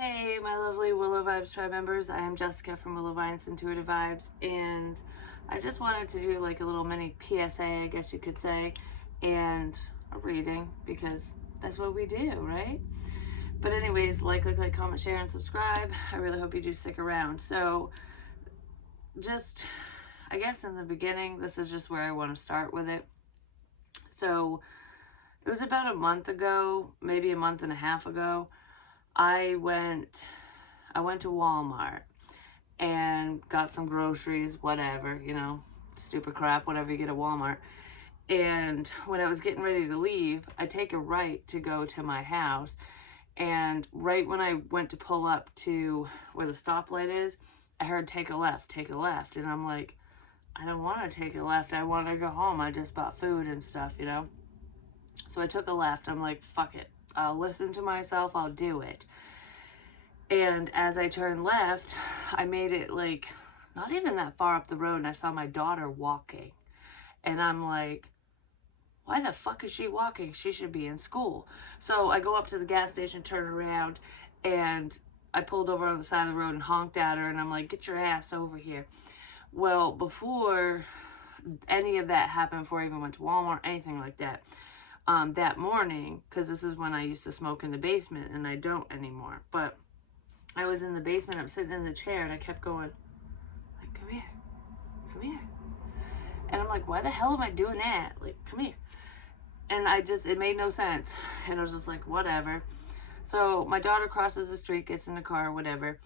Hey, my lovely Willow Vibes Tribe members. I am Jessica from Willow Vines Intuitive Vibes, and I just wanted to do like a little mini PSA, I guess you could say, and a reading because that's what we do, right? But anyways, like, comment, share, and subscribe. I really hope you do stick around. So, just, I guess in the beginning, this is just where I want to start with it. So, it was about a month ago, maybe a month and a half ago. I went to Walmart and got some groceries, whatever, stupid crap, whatever you get at Walmart. And when I was getting ready to leave, I take a right to go to my house. And right when I went to pull up to where the stoplight is, I heard take a left, take a left. And I'm like, I don't want to take a left. I want to go home. I just bought food and stuff, So I took a left. I'm like, fuck it. I'll listen to myself. I'll do it. And as I turned left, I made it like not even that far up the road, and I saw my daughter walking. And I'm like, why the fuck is she walking? She should be in school. So I go up to the gas station, turn around, and I pulled over on the side of the road and honked at her, and I'm like, get your ass over here. Well, before any of that happened, before I even went to Walmart, anything like that, that morning, because this is when I used to smoke in the basement, and I don't anymore, but I was in the basement, I'm sitting in the chair, and I kept going, like, come here, come here. And I'm like, why the hell am I doing that? Like, come here. And it made no sense. And I was just like, whatever. So my daughter crosses the street, gets in the car, whatever.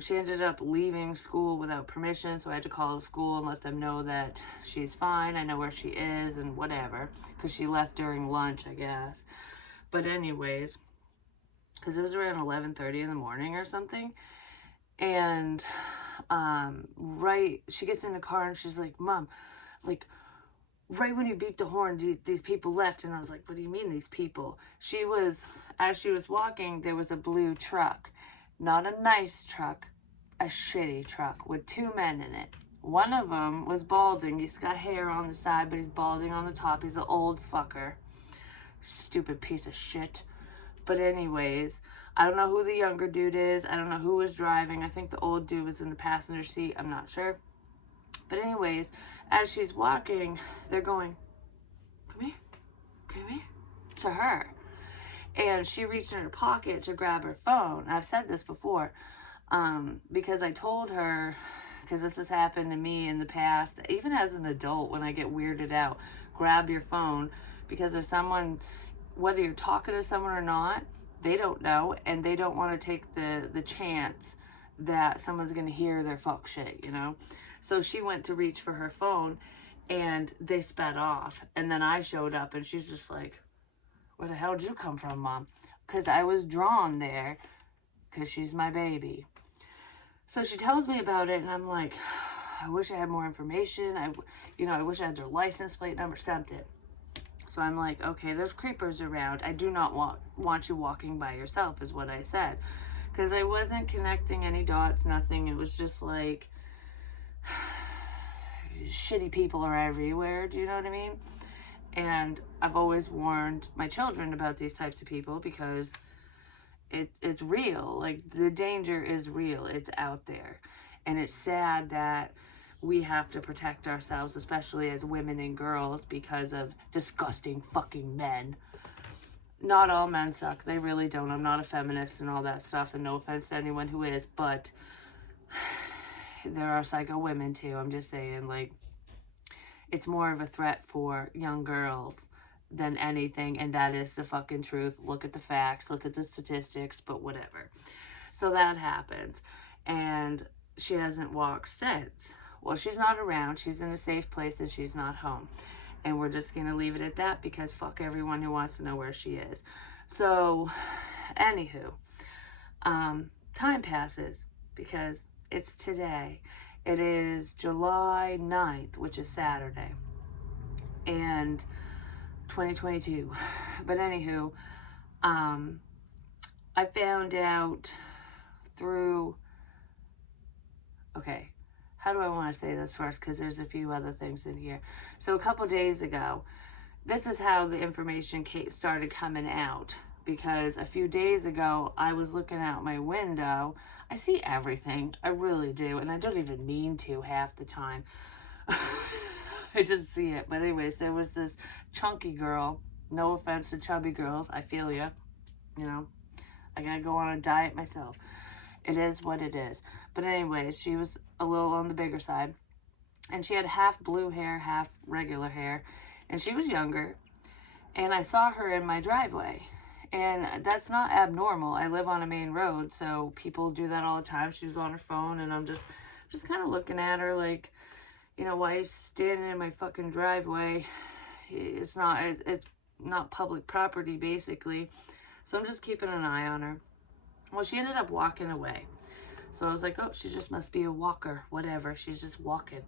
She ended up leaving school without permission, so I had to call the school and let them know that she's fine, I know where she is, and whatever. Because she left during lunch, I guess. But anyways, because it was around 11:30 in the morning or something. And she gets in the car and she's like, Mom, like, right when you beeped the horn, these people left. And I was like, what do you mean these people? As she was walking, there was a blue truck. Not a nice truck, a shitty truck with two men in it. One of them was balding. He's got hair on the side, but he's balding on the top. He's an old fucker. Stupid piece of shit. But anyways, I don't know who the younger dude is. I don't know who was driving. I think the old dude was in the passenger seat. I'm not sure. But anyways, as she's walking, they're going, come here, to her. And she reached in her pocket to grab her phone. I've said this before, because I told her, because this has happened to me in the past, even as an adult when I get weirded out, grab your phone, because there's someone, whether you're talking to someone or not, they don't know, and they don't want to take the chance that someone's going to hear their fuck shit, So she went to reach for her phone, and they sped off. And then I showed up, and she's just like, where the hell did you come from, Mom? Because I was drawn there, because she's my baby. So she tells me about it, and I'm like, I wish I had more information. I wish I had their license plate number, something. So I'm like, okay, there's creepers around. I do not want you walking by yourself, is what I said. Because I wasn't connecting any dots, nothing. It was just like, shitty people are everywhere. Do you know what I mean? And I've always warned my children about these types of people because it's real. Like, the danger is real. It's out there. And it's sad that we have to protect ourselves, especially as women and girls, because of disgusting fucking men. Not all men suck. They really don't. I'm not a feminist and all that stuff, and no offense to anyone who is, but there are psycho women too. I'm just saying, like, it's more of a threat for young girls than anything, and that is the fucking truth. Look at the facts, look at the statistics, but whatever. So that happens, and she hasn't walked since. Well, she's not around, she's in a safe place, and she's not home. And we're just going to leave it at that, because fuck everyone who wants to know where she is. So, anywho, time passes, because it's today. It is July 9th, which is Saturday, and 2022. But anywho, I found out through, okay, how do I want to say this first? Because there's a few other things in here. So a couple days ago, this is how the information started coming out, because a few days ago I was looking out my window. I see everything. I really do. And I don't even mean to half the time. I just see it. But anyways, there was this chunky girl. No offense to chubby girls. I feel ya. You know, I gotta go on a diet myself. It is what it is. But anyways, she was a little on the bigger side. And she had half blue hair, half regular hair. And she was younger. And I saw her in my driveway. And that's not abnormal. I live on a main road, so people do that all the time. She was on her phone, and I'm just kind of looking at her like, you know, why are you standing in my fucking driveway? It's not public property, basically. So I'm just keeping an eye on her. Well, she ended up walking away. So I was like, oh, she just must be a walker, whatever. She's just walking.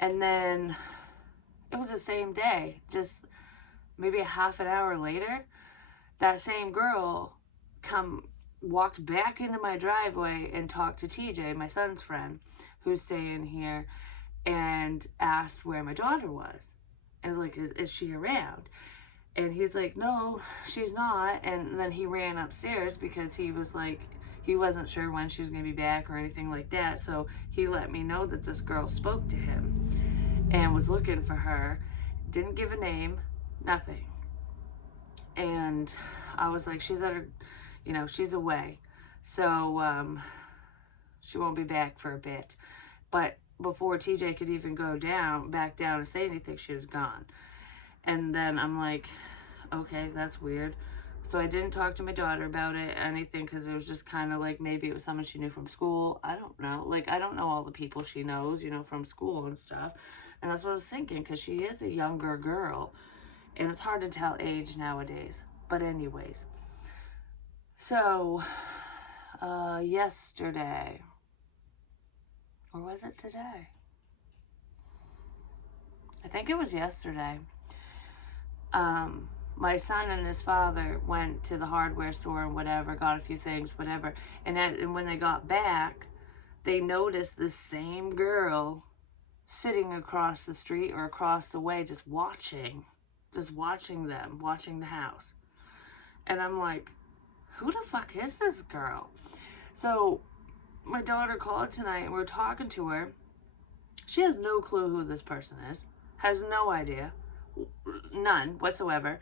And then it was the same day, just maybe a half an hour later, that same girl walked back into my driveway and talked to TJ, my son's friend, who's staying here, and asked where my daughter was. And like, is she around? And he's like, no, she's not. And then he ran upstairs because he was like, he wasn't sure when she was going to be back or anything like that. So he let me know that this girl spoke to him and was looking for her. Didn't give a name, nothing. And I was like, she's at her, you know, she's away. So she won't be back for a bit. But before TJ could even go back down and say anything, she was gone. And then I'm like, okay, that's weird. So I didn't talk to my daughter about it, anything, because it was just kind of like maybe it was someone she knew from school. I don't know. Like, I don't know all the people she knows, you know, from school and stuff. And that's what I was thinking, because she is a younger girl. And it's hard to tell age nowadays. But anyways. So, yesterday. Or was it today? I think it was yesterday. My son and his father went to the hardware store and whatever, got a few things, whatever. And when they got back, they noticed the same girl sitting across the street or across the way, just watching them, watching the house. And I'm like, who the fuck is this girl? So my daughter called tonight and we're talking to her. She has no clue who this person is, has no idea, none whatsoever.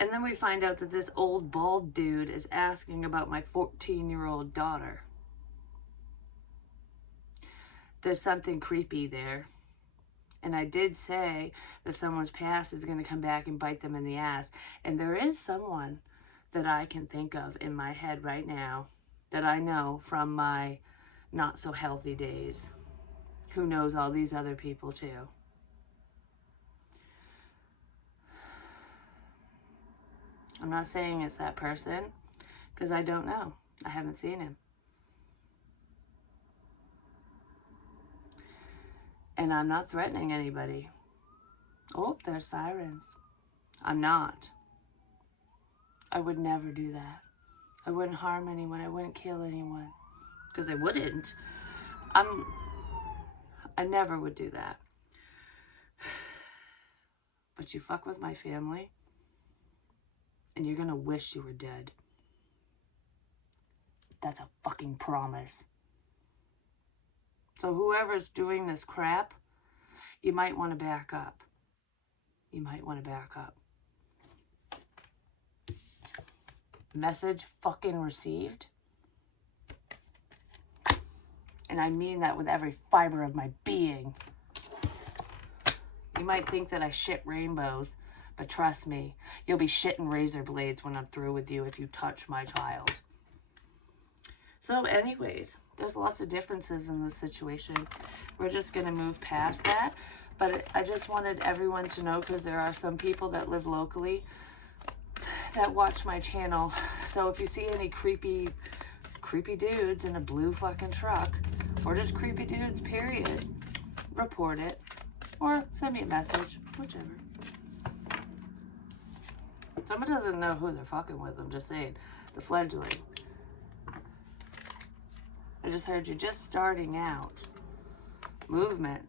And then we find out that this old bald dude is asking about my 14-year-old daughter. There's something creepy there. And I did say that someone's past is going to come back and bite them in the ass. And there is someone that I can think of in my head right now that I know from my not so healthy days, who knows all these other people too. I'm not saying it's that person, because I don't know. I haven't seen him. And I'm not threatening anybody. Oh, there's sirens. I'm not. I would never do that. I wouldn't harm anyone. I wouldn't kill anyone. Because I wouldn't. I never would do that. But you fuck with my family, and you're gonna wish you were dead. That's a fucking promise. So whoever's doing this crap, you might want to back up. You might want to back up. Message fucking received. And I mean that with every fiber of my being. You might think that I shit rainbows, but trust me, you'll be shitting razor blades when I'm through with you if you touch my child. So anyways, there's lots of differences in this situation. We're just going to move past that. But I just wanted everyone to know, because there are some people that live locally that watch my channel. So if you see any creepy dudes in a blue fucking truck, or just creepy dudes, period, report it. Or send me a message, whichever. Someone doesn't know who they're fucking with, I'm just saying. The fledgling. I just heard you just starting out. Movement.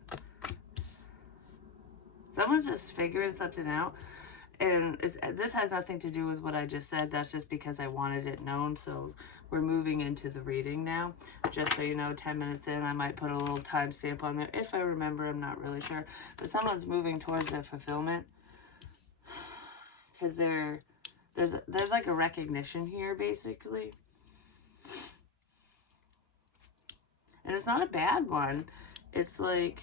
Someone's just figuring something out. And this has nothing to do with what I just said. That's just because I wanted it known. So we're moving into the reading now. Just so you know, 10 minutes in, I might put a little timestamp on there. If I remember, I'm not really sure. But someone's moving towards their fulfillment. Because there's like a recognition here, basically. And it's not a bad one. It's like,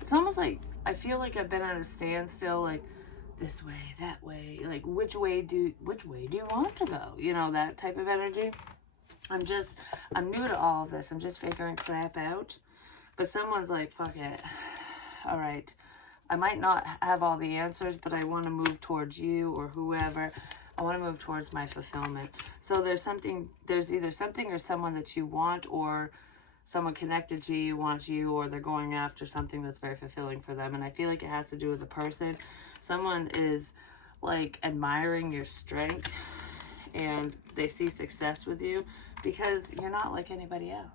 it's almost like, I feel like I've been at a standstill, like, this way, that way, like, which way do you want to go? You know, that type of energy. I'm new to all of this. I'm just figuring crap out. But someone's like, fuck it. All right. I might not have all the answers, but I want to move towards you or whoever. I want to move towards my fulfillment. So there's either something or someone that you want, or someone connected to you wants you, or they're going after something that's very fulfilling for them. And I feel like it has to do with the person. Someone is like admiring your strength, and they see success with you because you're not like anybody else.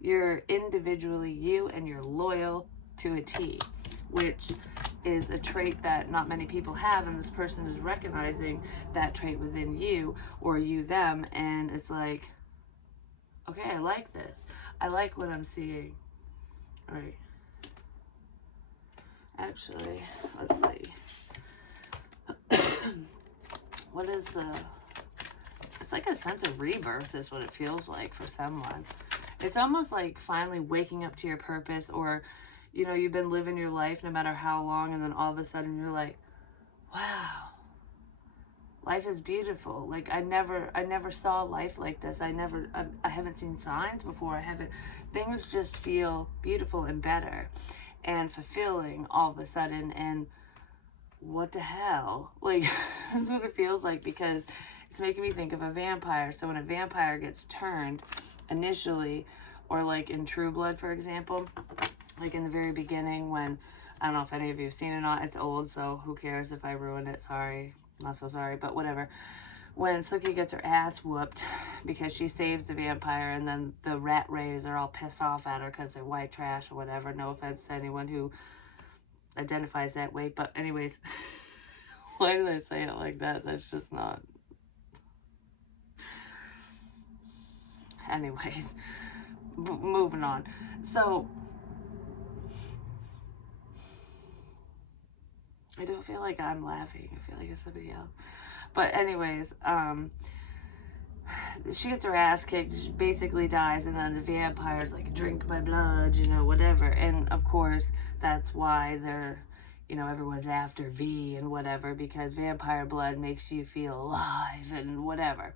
You're individually you, and you're loyal to a T, which is a trait that not many people have, and this person is recognizing that trait within you, or you them, and it's like, okay, I like this. I like what I'm seeing. All right. Actually, let's see. What is it's like a sense of rebirth is what it feels like for someone. It's almost like finally waking up to your purpose, or, you know, you've been living your life no matter how long, and then all of a sudden you're like, wow, life is beautiful. Like, I never saw life like this. I haven't seen signs before. Things just feel beautiful and better and fulfilling all of a sudden. And what the hell? Like, that's what it feels like, because it's making me think of a vampire. So when a vampire gets turned initially, or like in True Blood, for example, like in the very beginning, when, I don't know if any of you have seen it or not, it's old, so who cares if I ruined it, sorry, not so sorry, but whatever. When Sookie gets her ass whooped because she saves the vampire, and then the rat rays are all pissed off at her because they're white trash or whatever, no offense to anyone who identifies that way, but anyways, why did I say it like that? That's just not, anyways, moving on. So I don't feel like I'm laughing. I feel like it's somebody else. But anyways, she gets her ass kicked. She basically dies, and then the vampire's like, drink my blood, you know, whatever. And of course, that's why they're, you know, everyone's after V and whatever, because vampire blood makes you feel alive and whatever.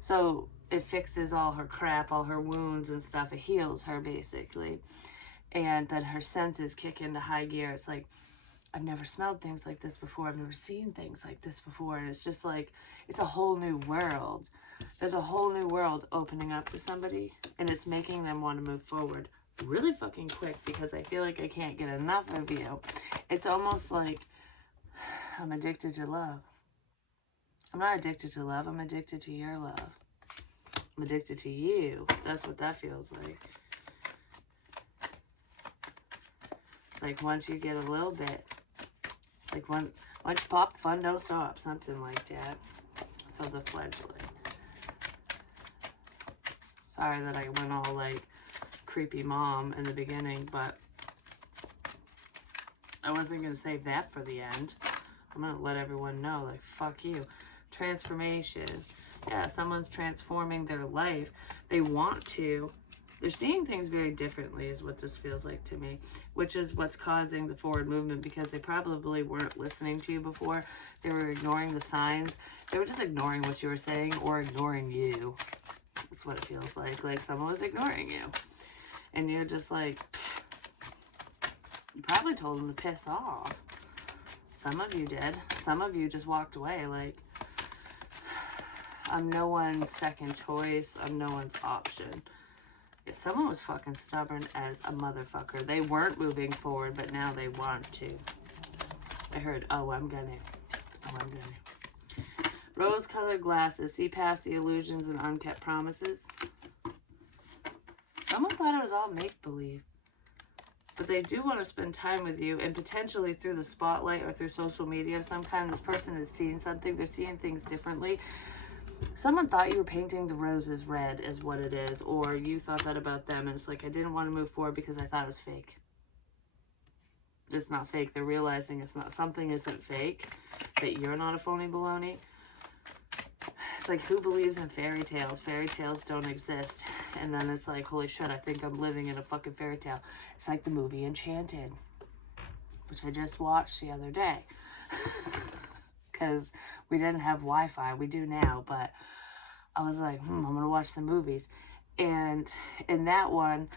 So it fixes all her crap, all her wounds and stuff. It heals her, basically. And then her senses kick into high gear. It's like, I've never smelled things like this before. I've never seen things like this before. And it's just like, it's a whole new world. There's a whole new world opening up to somebody, and it's making them want to move forward really fucking quick, because I feel like I can't get enough of you. It's almost like I'm addicted to love. I'm not addicted to love. I'm addicted to your love. I'm addicted to you. That's what that feels like. It's like once you get a little bit, like once you pop, the fun don't stop, something like that. So the fledgling. Sorry that I went all like creepy mom in the beginning, but I wasn't going to save that for the end. I'm going to let everyone know, like, fuck you. Transformation. Yeah, someone's transforming their life. They want to. They're seeing things very differently is what this feels like to me, which is what's causing the forward movement, because they probably weren't listening to you before. They were ignoring the signs. They were just ignoring what you were saying, or ignoring you. That's what it feels like. Like someone was ignoring you. And you're just like, pfft. You probably told them to piss off. Some of you did. Some of you just walked away like, I'm no one's second choice. I'm no one's option. If someone was fucking stubborn as a motherfucker, they weren't moving forward, but now they want to. I heard, oh, I'm gonna. Rose-colored glasses. See past the illusions and unkept promises. Someone thought it was all make-believe. but they do want to spend time with you, and potentially through the spotlight or through social media of some kind, this person is seeing something. They're seeing things differently. Someone thought you were painting the roses red is what it is, or you thought that about them, and it's like, I didn't want to move forward because I thought it was fake. It's not fake. They're realizing it's not, something isn't fake, that you're not a phony baloney. It's like, who believes in fairy tales? Fairy tales don't exist. And then it's like, holy shit, I think I'm living in a fucking fairy tale. It's like the movie Enchanted, which I just watched the other day. Because we didn't have Wi-Fi. We do now, but I was like, I'm going to watch some movies. And in that one,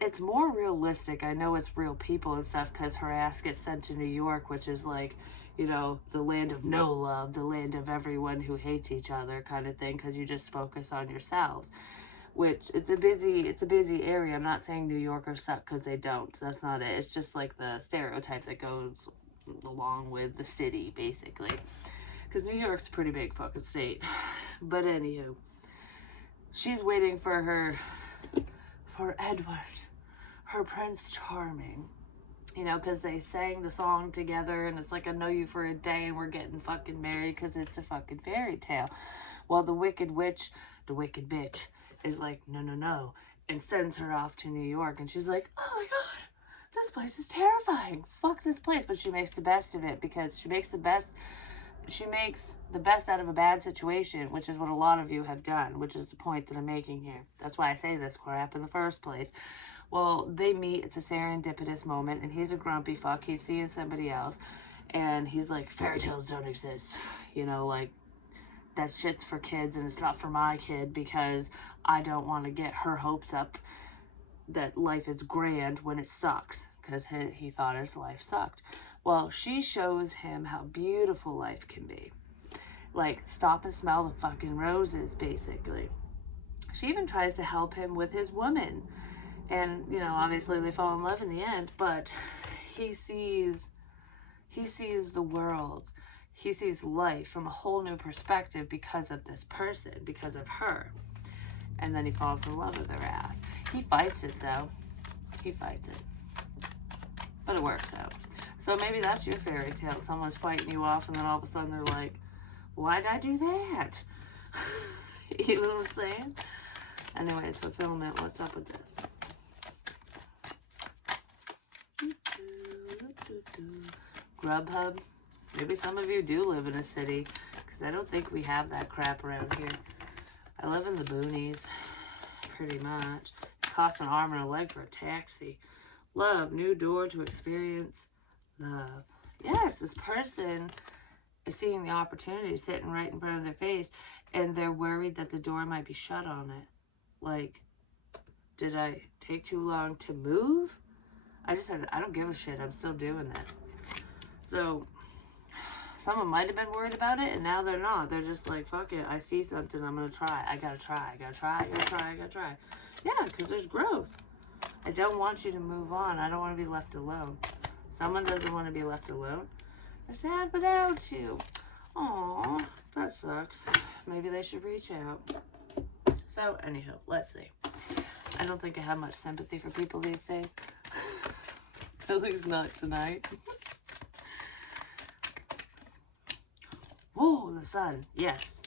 it's more realistic. I know it's real people and stuff because her ass gets sent to New York, which is like, you know, the land of no love, the land of everyone who hates each other kind of thing, because you just focus on yourselves, which it's a busy area. I'm not saying New Yorkers suck, because they don't. That's not it. It's just like the stereotype that goes along with the city, basically, because New York's a pretty big fucking state. But anywho, she's waiting for Edward, her Prince Charming. You know, because they sang the song together, and it's like, I know you for a day, and we're getting fucking married because it's a fucking fairy tale. Well, the wicked witch, the wicked bitch, is like, no, no, no, and sends her off to New York, and she's like, oh my god, this place is terrifying. Fuck this place. But she makes the best of it, because she makes the best out of a bad situation, which is what a lot of you have done, which is the point that I'm making here. That's why I say this crap in the first place. Well, they meet, it's a serendipitous moment, and he's a grumpy fuck. He's seeing somebody else, and he's like, fairy tales don't exist. You know, like, that shit's for kids, and it's not for my kid, because I don't want to get her hopes up that life is grand when it sucks, because he thought his life sucked. Well, she shows him how beautiful life can be. Like, stop and smell the fucking roses, basically. She even tries to help him with his woman. And, you know, obviously they fall in love in the end, but he sees the world. He sees life from a whole new perspective because of this person, because of her. And then he falls in love with her ass. He fights it, though. He fights it. But it works out. So maybe that's your fairy tale. Someone's fighting you off, and then all of a sudden they're like, why'd I do that? You know what I'm saying? Anyways, fulfillment, what's up with this? Grubhub. Maybe some of you do live in a city, because I don't think we have that crap around here. I live in the boonies, pretty much. It costs an arm and a leg for a taxi. Love, new door to experience love. Yes, this person is seeing the opportunity sitting right in front of their face, and they're worried that the door might be shut on it. Like, did I take too long to move? I just said, I don't give a shit. I'm still doing this. So, someone might have been worried about it, and now they're not. They're just like, fuck it. I see something. I'm going to try. I got to try. I got to try. I got to try. I got to try. Yeah, because there's growth. I don't want you to move on. I don't want to be left alone. Someone doesn't want to be left alone. They're sad without you. Aw, that sucks. Maybe they should reach out. So, anywho, let's see. I don't think I have much sympathy for people these days. At least not tonight. Whoa, the sun. Yes.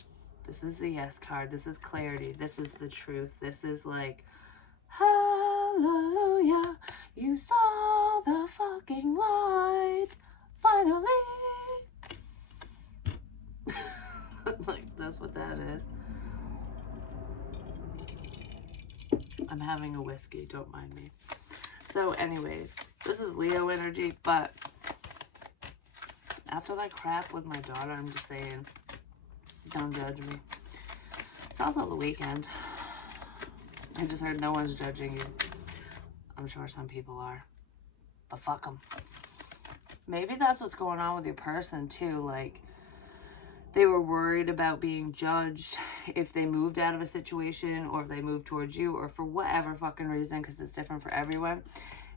This is the yes card. This is clarity. This is the truth. This is like, hallelujah, you saw the fucking light, finally. Like, that's what that is. I'm having a whiskey, don't mind me. So anyways, this is Leo energy, but after that crap with my daughter, I'm just saying, don't judge me. It's also the weekend. I just heard no one's judging you. I'm sure some people are, but fuck them. Maybe that's what's going on with your person too. Like, they were worried about being judged if they moved out of a situation, or if they moved towards you, or for whatever fucking reason, because it's different for everyone.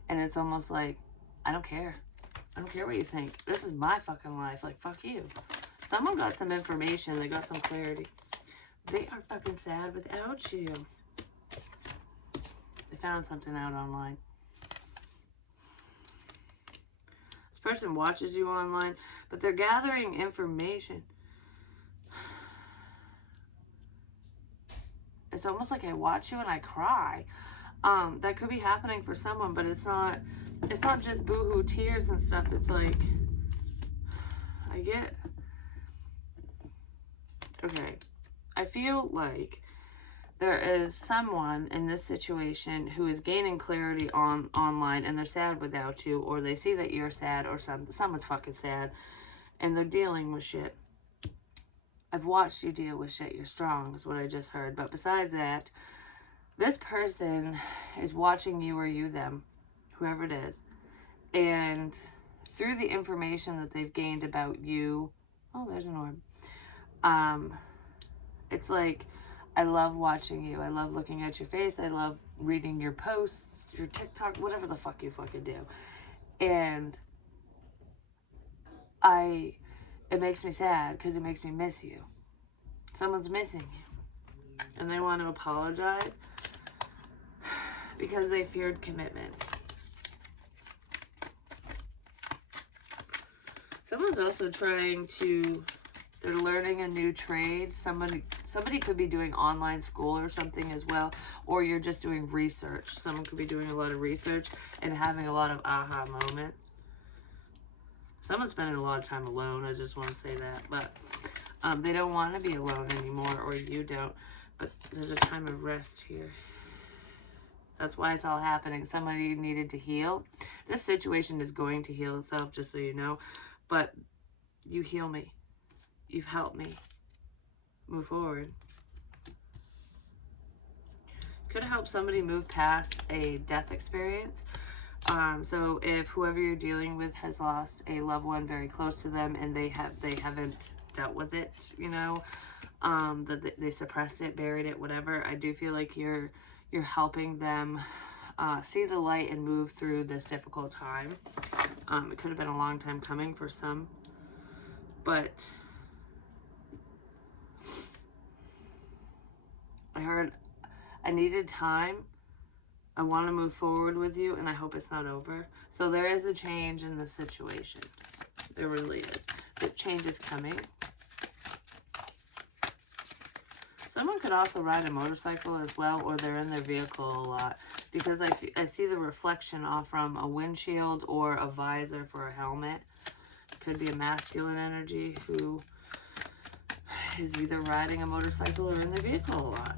And it's almost like, I don't care. I don't care what you think. This is my fucking life. Like, fuck you. Someone got some information. They got some clarity. They are fucking sad without you. They found something out online. person watches you online, but they're gathering information. It's almost like I watch you and I cry. That could be happening for someone, but it's not just boohoo tears and stuff. It's like, okay, I feel like there is someone in this situation who is gaining clarity online, and they're sad without you, or they see that you're sad, or someone's fucking sad, and they're dealing with shit. I've watched you deal with shit. You're strong, is what I just heard. But besides that, this person is watching you or you them, whoever it is, and through the information that they've gained about you, oh, there's an orb. It's like, I love watching you. I love looking at your face. I love reading your posts, your TikTok, whatever the fuck you fucking do. And it makes me sad because it makes me miss you. Someone's missing you. And they want to apologize because they feared commitment. Someone's also they're learning a new trade. Somebody could be doing online school or something as well, or you're just doing research. Someone could be doing a lot of research and having a lot of aha moments. Someone's spending a lot of time alone, I just want to say that, but they don't want to be alone anymore, or you don't, but there's a time of rest here. That's why it's all happening. Somebody needed to heal. This situation is going to heal itself, just so you know, but you heal me. You've helped me move forward. Could have helped somebody move past a death experience. So if whoever you're dealing with has lost a loved one very close to them, and they haven't dealt with it, you know, that they suppressed it, buried it, whatever, I do feel like you're helping them see the light and move through this difficult time. It could have been a long time coming for some, but I heard I needed time. I want to move forward with you, and I hope it's not over. So there is a change in the situation. There really is. The change is coming. Someone could also ride a motorcycle as well, or they're in their vehicle a lot, because I see the reflection off from a windshield or a visor for a helmet. Could be a masculine energy who is either riding a motorcycle or in their vehicle a lot.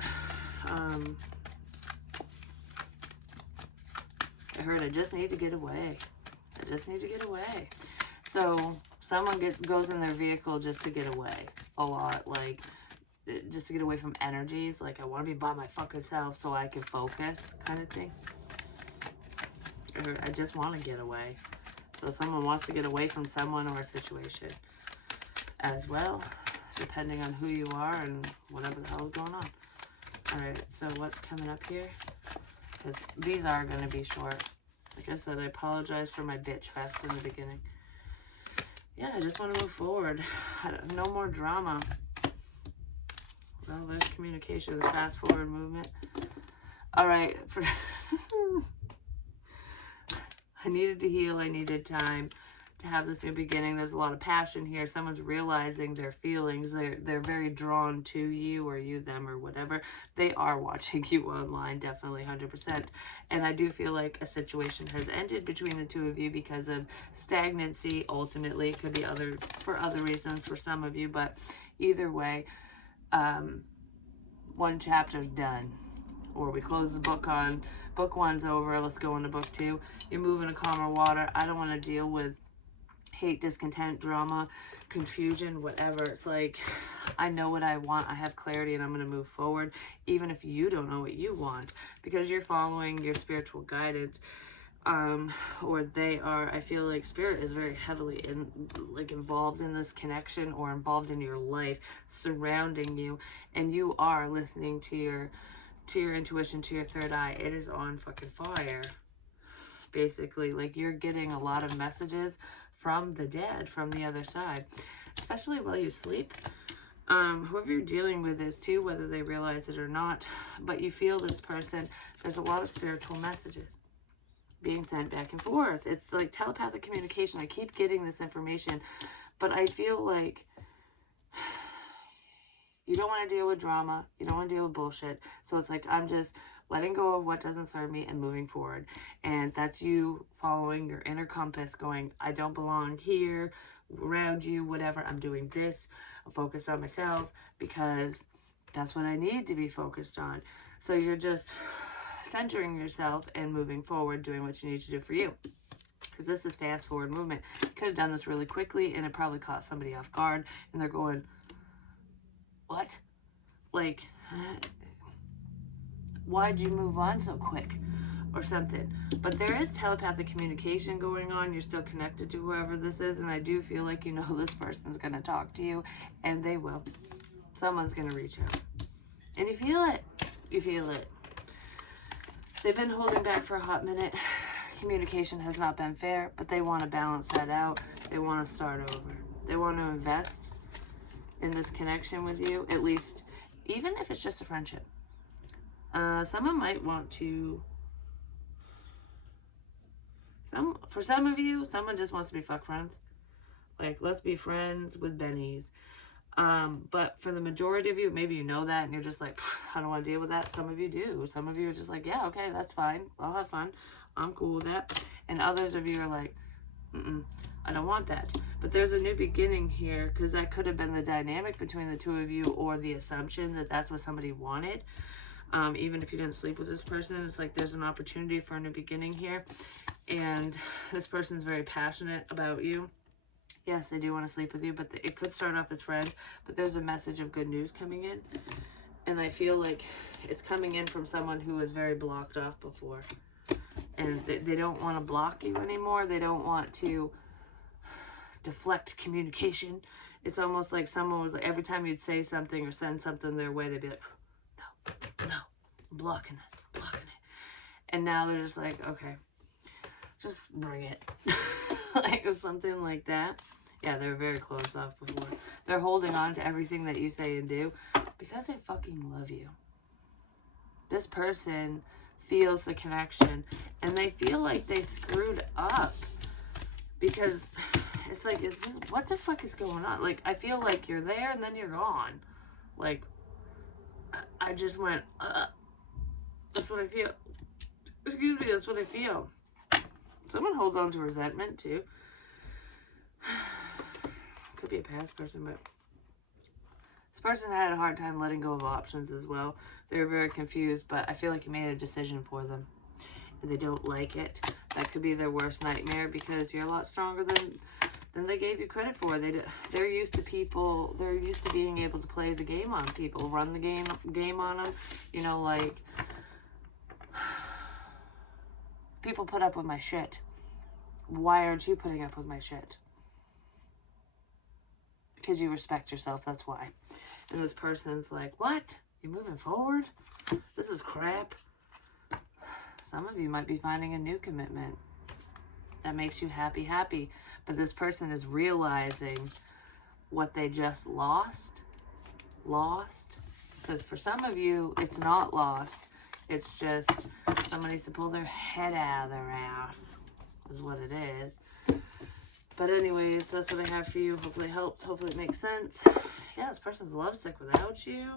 I heard I just need to get away. I just need to get away. So someone goes in their vehicle just to get away a lot, like just to get away from energies. Like, I want to be by my fucking self so I can focus, kind of thing. I heard I just want to get away. So someone wants to get away from someone or a situation as well, depending on who you are and whatever the hell's going on. Alright, so what's coming up here? Because these are going to be short. Like I said, I apologize for my bitch fest in the beginning. Yeah, I just want to move forward. No more drama. Well, there's communication, there's fast forward movement. Alright, I needed to heal, I needed time to have this new beginning. There's a lot of passion here. Someone's realizing their feelings. They're very drawn to you, or you them, or whatever. They are watching you online, definitely 100%. And I do feel like a situation has ended between the two of you because of stagnancy. Ultimately, it could be for other reasons for some of you, but either way, one chapter's done. Or we close the book on book one's over. Let's go into book two. You're moving to calmer water. I don't want to deal with hate, discontent, drama, confusion, whatever. It's like, I know what I want. I have clarity, and I'm going to move forward, even if you don't know what you want, because you're following your spiritual guidance. Or they are. I feel like spirit is very heavily involved in this connection, or involved in your life, surrounding you, and you are listening to your intuition, to your third eye. It is on fucking fire, basically. Like, you're getting a lot of messages from the dead, from the other side, especially while you sleep. Whoever you're dealing with is too, whether they realize it or not, but you feel this person. There's a lot of spiritual messages. being sent back and forth. It's like telepathic communication. I keep getting this information, but I feel like you don't want to deal with drama. You don't want to deal with bullshit. So it's like, I'm just letting go of what doesn't serve me and moving forward. And that's you following your inner compass going, I don't belong here, around you, whatever. I'm doing this. I'm focused on myself because that's what I need to be focused on. So you're just centering yourself and moving forward, doing what you need to do for you. Because this is fast forward movement. You could have done this really quickly and it probably caught somebody off guard and they're going, what? Like, why'd you move on so quick? Or something. But there is telepathic communication going on. You're still connected to whoever this is. And I do feel like you know this person's going to talk to you. And they will. Someone's going to reach out. And you feel it. You feel it. They've been holding back for a hot minute. Communication has not been fair. But they want to balance that out. They want to start over. They want to invest in this connection with you. At least, even if it's just a friendship. Someone might want to... For some of you, someone just wants to be fuck friends. Like, let's be friends with bennies. But for the majority of you, maybe you know that and you're just like, I don't want to deal with that. Some of you do. Some of you are just like, yeah, okay, that's fine. I'll have fun. I'm cool with that. And others of you are like, I don't want that. But there's a new beginning here because that could have been the dynamic between the two of you or the assumption that that's what somebody wanted. Even if you didn't sleep with this person, it's like there's an opportunity for a new beginning here. And this person's very passionate about you. Yes, they do want to sleep with you, but it could start off as friends. But there's a message of good news coming in. And I feel like it's coming in from someone who was very blocked off before. And they don't want to block you anymore. They don't want to deflect communication. It's almost like someone was like, every time you'd say something or send something their way, they'd be like, no, I'm blocking this, I'm blocking it. And now they're just like, okay, just bring it. Like something like that. Yeah, they're very closed off before. They're holding on to everything that you say and do because they fucking love you. This person feels the connection and they feel like they screwed up because it's like, what the fuck is going on? Like, I feel like you're there and then you're gone. Like, I just went, that's what I feel. Excuse me, that's what I feel. Someone holds on to resentment too. Could be a past person, but this person had a hard time letting go of options as well. They were very confused, but I feel like you made a decision for them. And they don't like it. That could be their worst nightmare because you're a lot stronger than they gave you credit for. They're used to people. They're used to being able to play the game on people, run the game on them. You know, like, people put up with my shit. Why aren't you putting up with my shit? Because you respect yourself, that's why. And this person's like, what? You're moving forward? This is crap. Some of you might be finding a new commitment that makes you happy. But this person is realizing what they just lost. Because for some of you, it's not lost. It's just someone needs to pull their head out of their ass, is what it is. But anyways, that's what I have for you. Hopefully it helps. Hopefully it makes sense. Yeah, this person's lovesick without you.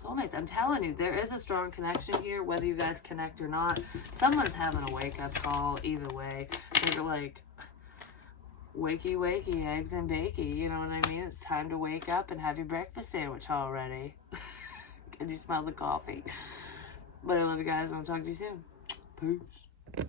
Soulmates, I'm telling you, there is a strong connection here, whether you guys connect or not. Someone's having a wake-up call either way. They're like, wakey, eggs and bakey, you know what I mean? It's time to wake up and have your breakfast sandwich already. Can you smell the coffee? But I love you guys, and I'll talk to you soon. Peace.